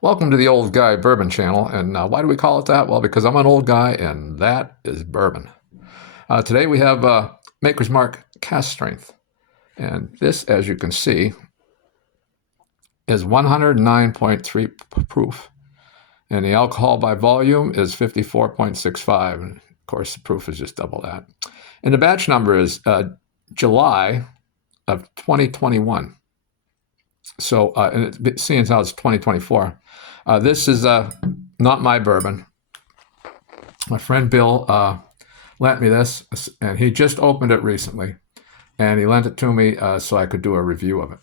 Welcome to the Old Guy Bourbon channel. And why do we call it that? Well, because I'm an old guy, and that is bourbon. Today we have Maker's Mark Cask Strength. And this, as you can see, is 109.3 proof. And the alcohol by volume is 54.65. And of course, the proof is just double that. And the batch number is July of 2021. So, seeing as how it's 2024, this is not my bourbon. My friend Bill lent me this, and he just opened it recently, and he lent it to me so I could do a review of it.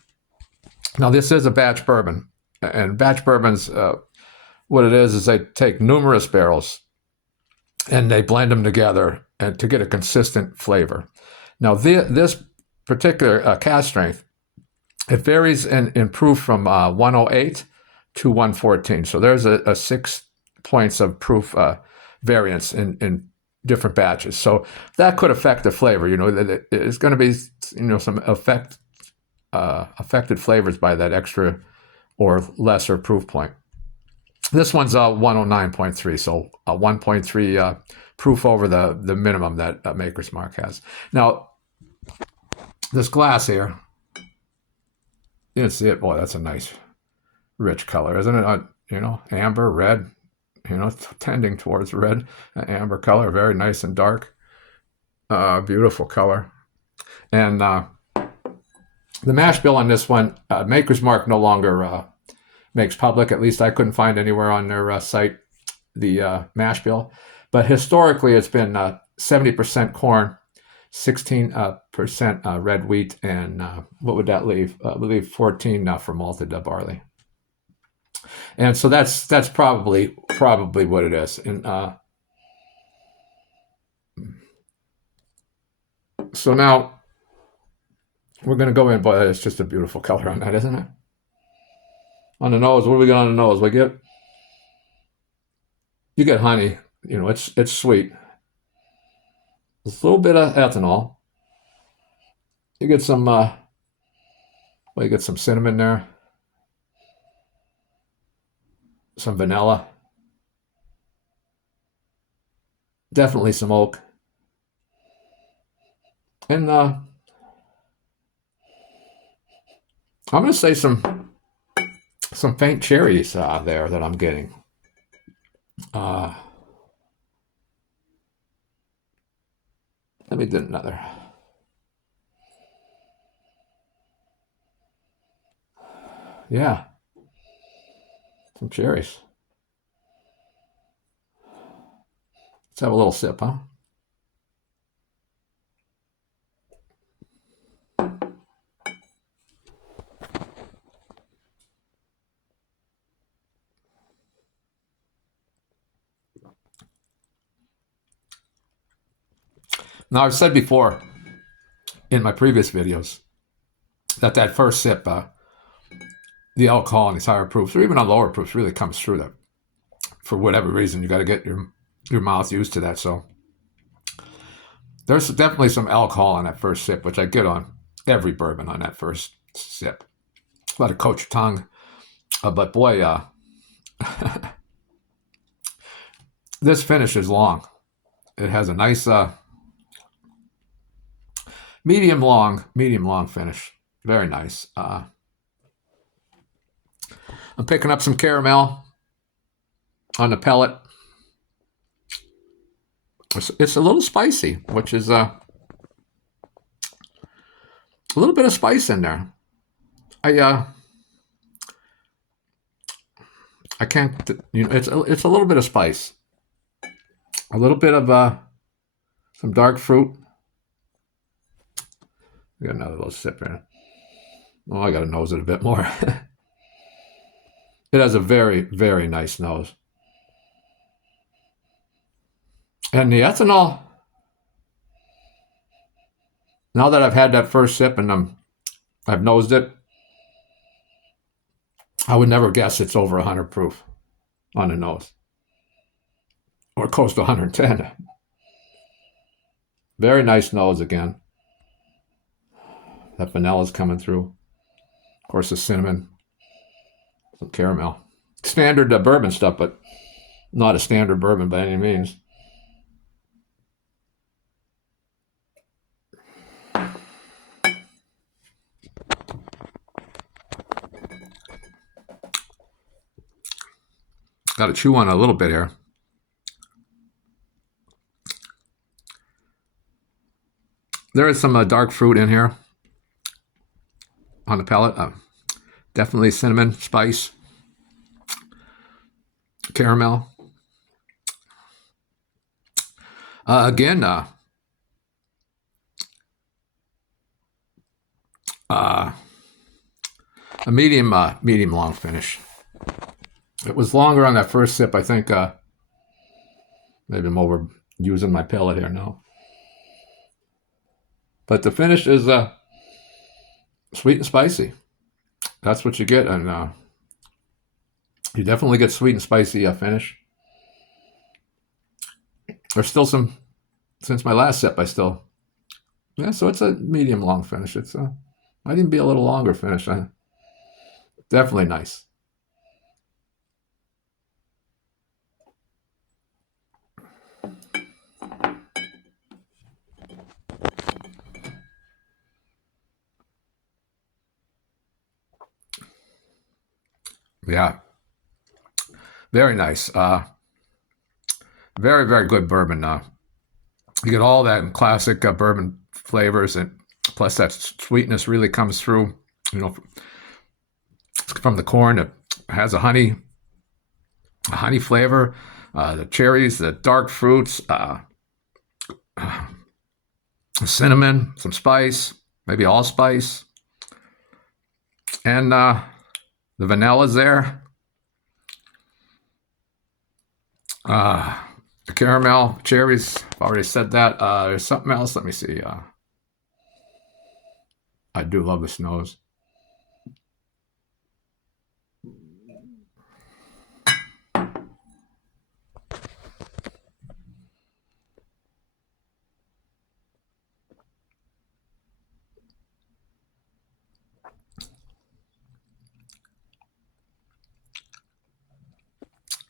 Now, this is a batch bourbon, and batch bourbons, what it is they take numerous barrels, and they blend them together and to get a consistent flavor. Now, this particular cask strength, it varies in proof from 108 to 114. So there's a 6 points of proof variance in different batches. So that could affect the flavor. It's going to be some affected flavors by that extra or lesser proof point. This one's 109.3, so 1.3 proof over the minimum that Maker's Mark has. Now, this glass here, you can see it. Boy, that's a nice, rich color, isn't it? Amber, red, tending towards red, amber color, very nice and dark. Beautiful color. And the mash bill on this one, Maker's Mark no longer makes public. At least I couldn't find anywhere on their site the mash bill. But historically, it's been 70% corn, 16% red wheat, and what would that leave? I believe 14 for malted barley. And so that's probably what it is. And so now we're going to go in. Boy, it's just a beautiful color on that, isn't it? On the nose, what do we got on the nose? You get honey. It's sweet. There's a little bit of ethanol. You get some you get some cinnamon there, some vanilla, definitely some oak, and I'm going to say some faint cherries there that I'm getting. Let me do another. Yeah, some cherries. Let's have a little sip, huh? Now, I've said before in my previous videos that first sip, the alcohol on these higher proofs, or even on lower proofs, really comes through that. For whatever reason, you got to get your mouth used to that. So there's definitely some alcohol on that first sip, which I get on every bourbon on that first sip. Let it coat your tongue. But boy, this finish is long. It has a nice medium long finish. Very nice. I'm picking up some caramel on the pellet. It's a little spicy, which is a little bit of spice in there. I can't. It's a little bit of spice, a little bit of some dark fruit. I got another little sip here. Oh, I got to nose it a bit more. It has a very, very nice nose. And the ethanol, now that I've had that first sip and I've nosed it, I would never guess it's over 100 proof on the nose, or close to 110. Very nice nose again. That vanilla's coming through. Of course, the cinnamon, some caramel. standard bourbon stuff, but not a standard bourbon by any means. Got to chew on it a little bit here. There is some dark fruit in here on the palate. Definitely cinnamon, spice, caramel. Again, a medium long finish. It was longer on that first sip. I think maybe I'm overusing my palate here now. But the finish is sweet and spicy. That's what you get, and you definitely get sweet and spicy finish. There's still some, since my last sip, yeah, so it's a medium long finish. It's might even be a little longer finish. Definitely nice. Yeah, very nice. Very, very good bourbon. You get all that classic bourbon flavors, and plus that sweetness really comes through. You know, from the corn. It has a honey flavor. The cherries, the dark fruits, cinnamon, some spice, maybe allspice, and the vanilla's there. The caramel, cherries, already said that. There's something else. Let me see. I do love the snows.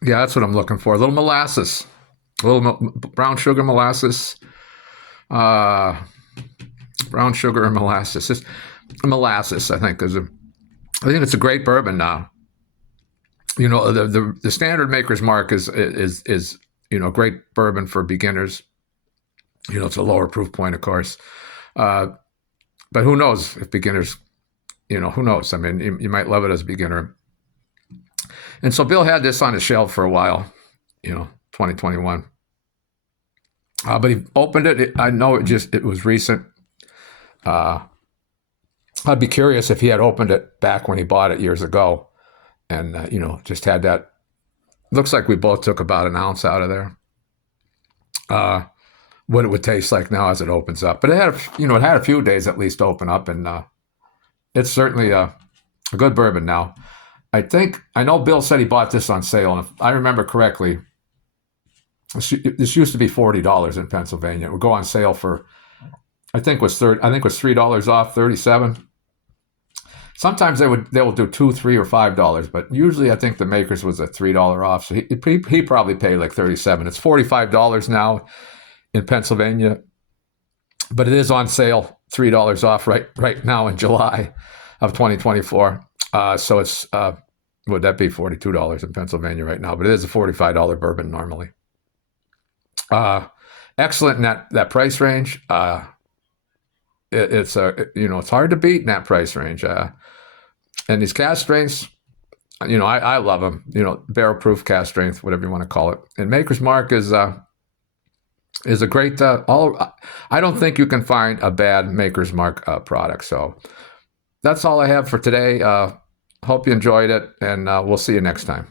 Yeah, that's what I'm looking for. A little molasses, a little brown sugar molasses, brown sugar and molasses. Just molasses, I think, I think it's a great bourbon now. You know, the standard Maker's Mark is great bourbon for beginners. You know, it's a lower proof point, of course, but who knows if beginners, who knows? I mean, you might love it as a beginner. And so Bill had this on his shelf for a while, 2021. But he opened it. I know it was recent. I'd be curious if he had opened it back when he bought it years ago, and just had that. Looks like we both took about an ounce out of there. What it would taste like now as it opens up, but it had a few days at least to open up, and it's certainly a good bourbon now. I know Bill said he bought this on sale, and if I remember correctly, this used to be $40 in Pennsylvania. It would go on sale for, I think it was $3 off, $37. Sometimes they will do $2, $3, or $5, but usually I think the Makers was at $3 off. So he probably paid like $37. It's $45 now in Pennsylvania, but it is on sale, $3 off right now in July of 2024. So it's would that be $42 in Pennsylvania right now? But it is a $45 bourbon normally. Excellent in that price range. It's hard to beat in that price range. And these cask strengths, I love them. Barrel proof cask strength, whatever you want to call it. And Maker's Mark is a great. I don't think you can find a bad Maker's Mark product. So that's all I have for today. Hope you enjoyed it, and we'll see you next time.